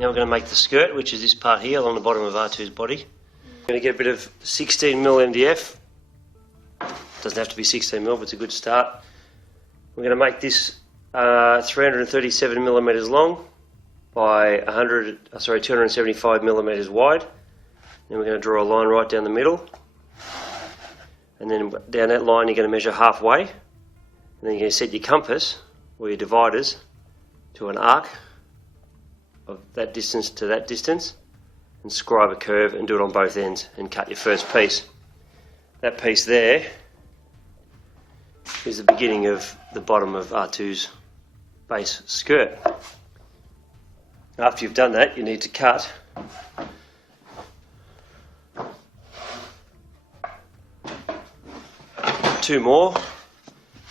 Now we're going to make the skirt, which is this part here along the bottom of R2's body. I'm going to get a bit of 16mm MDF. Doesn't have to be 16mm, but it's a good start. We're going to make this 337mm long by 275mm wide. Then we're going to draw a line right down the middle. And then down that line you're going to measure halfway. And then you're going to set your compass, or your dividers, to an arc of that distance to that distance, and scribe a curve and do it on both ends and cut your first piece. That piece there is the beginning of the bottom of R2's base skirt. After you've done that, you need to cut two more.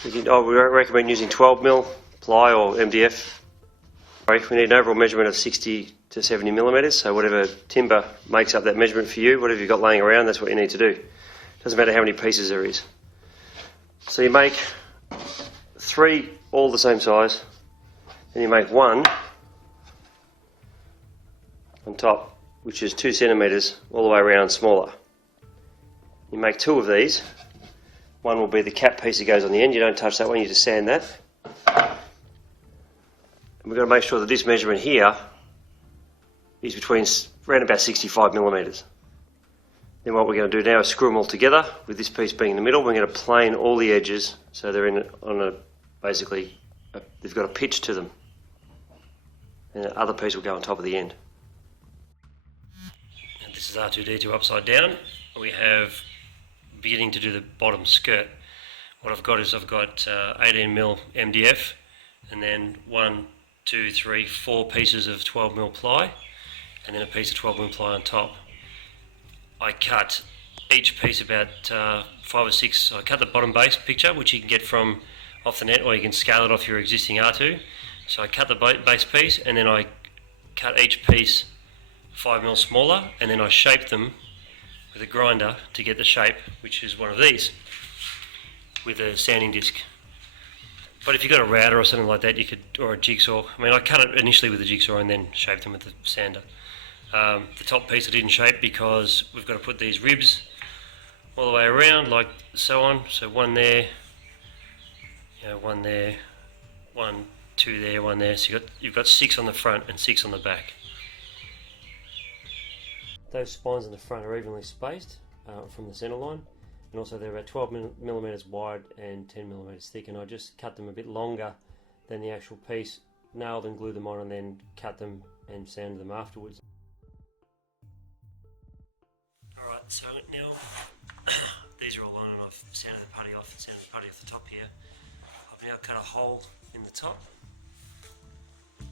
We recommend using 12mm ply or MDF. We need an overall measurement of 60 to 70mm, so whatever timber makes up that measurement for you, whatever you've got laying around, that's what you need to do. Doesn't matter how many pieces there is. So you make 3 all the same size, then you make 1 on top, which is 2 centimetres all the way around smaller. You make 2 of these. One will be the cap piece that goes on the end. You don't touch that one, you just sand that. And we've got to make sure that this measurement here is between around about 65mm. Then what we're going to do now is screw them all together, with this piece being in the middle. We're going to plane all the edges so they're they've got a pitch to them. And the other piece will go on top of the end. And this is R2D2 upside down. We have beginning to do the bottom skirt. What I've got is 18mm MDF, and then 1, 2, 3, 4 pieces of 12mm ply, and then a piece of 12mm ply on top. I cut each piece about 5 or 6. So I cut the bottom base picture, which you can get from off the net, or you can scale it off your existing R2. So I cut the base piece, and then I cut each piece 5mm smaller, and then I shaped them with a grinder to get the shape, which is one of these, with a sanding disc. But if you've got a router or something like that, you could, or a jigsaw. I mean, I cut it initially with a jigsaw and then shaped them with the sander. The top piece I didn't shape because we've got to put these ribs all the way around, like so on. So 1 there, 1 there, 1, 2 there, 1 there. So you've got 6 on the front and 6 on the back. Those spines in the front are evenly spaced from the centre line, and also they're about 12mm wide and 10mm thick, and I just cut them a bit longer than the actual piece, nailed and glued them on, and then cut them and sanded them afterwards. Alright, so now these are all on, and I've sanded the putty off the top here. I've now cut a hole in the top, and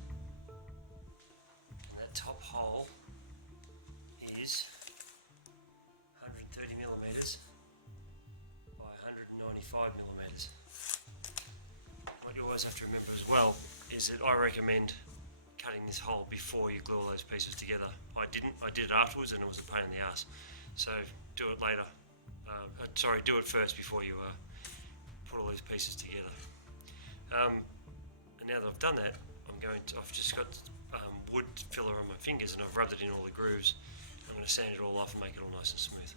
that top hole is 130mm by 195mm. What you always have to remember as well is that I recommend cutting this hole before you glue all those pieces together. I did it afterwards, and it was a pain in the ass. So do it later. Do it first before you put all these pieces together. And now that I've done that, I've just got wood filler on my fingers, and I've rubbed it in all the grooves. I'm going to sand it all off and make it all nice and smooth.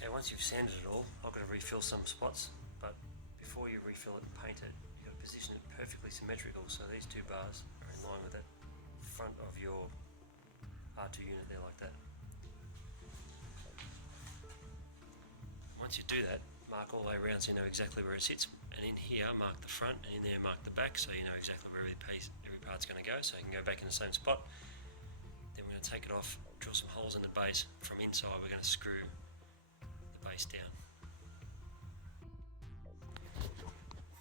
Okay, once you've sanded it all, I've got to refill some spots, but before you refill it and paint it, you've got to position it perfectly symmetrical, so these 2 bars are in line with that front of your R2 unit there, like that. Once you do that, mark all the way around so you know exactly where it sits, and in here mark the front, and in there mark the back, so you know exactly where every part's going to go, so you can go back in the same spot. Then we're going to take it off, drill some holes in the base. From inside we're going to screw the base down.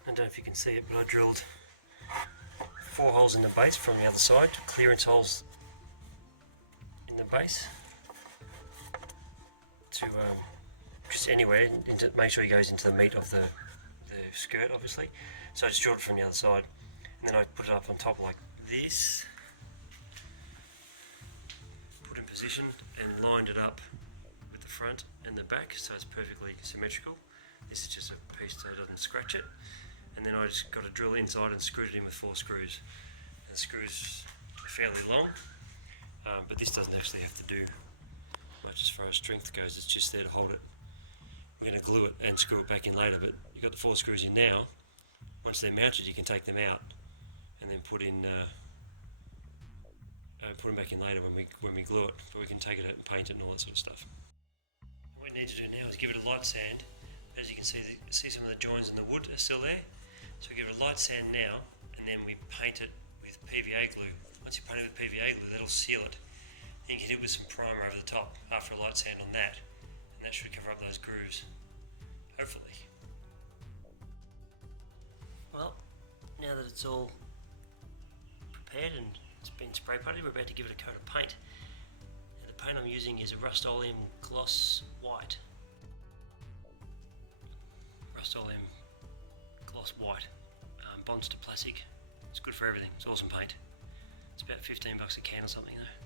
I don't know if you can see it, but I drilled 4 holes in the base from the other side, clearance holes in the base to just anywhere, make sure it goes into the meat of the skirt, obviously. So I just drilled it from the other side, and then I put it up on top like this, put in position, and lined it up with the front and the back so it's perfectly symmetrical. This is just a piece so it doesn't scratch it, and then I just got a drill inside and screwed it in with 4 screws. And the screws are fairly long, but this doesn't actually have to do much as far as strength goes. It's just there to hold it. We're going to glue it and screw it back in later, but you've got the 4 screws in now. Once they're mounted, you can take them out and then put them back in later when we glue it. But we can take it out and paint it and all that sort of stuff. What we need to do now is give it a light sand. As you can see some of the joins in the wood are still there. So we give it a light sand now, and then we paint it with PVA glue. Once you paint it with PVA glue, that'll seal it. Then you can hit it with some primer over the top after a light sand on that, and that should cover up those grooves, hopefully. Well, now that it's all prepared and it's been spray painted, we're about to give it a coat of paint. Now, the paint I'm using is a Rust-Oleum Gloss White. Rust-Oleum Gloss White. Bonds to plastic. It's good for everything. It's awesome paint. It's about $15 a can or something though.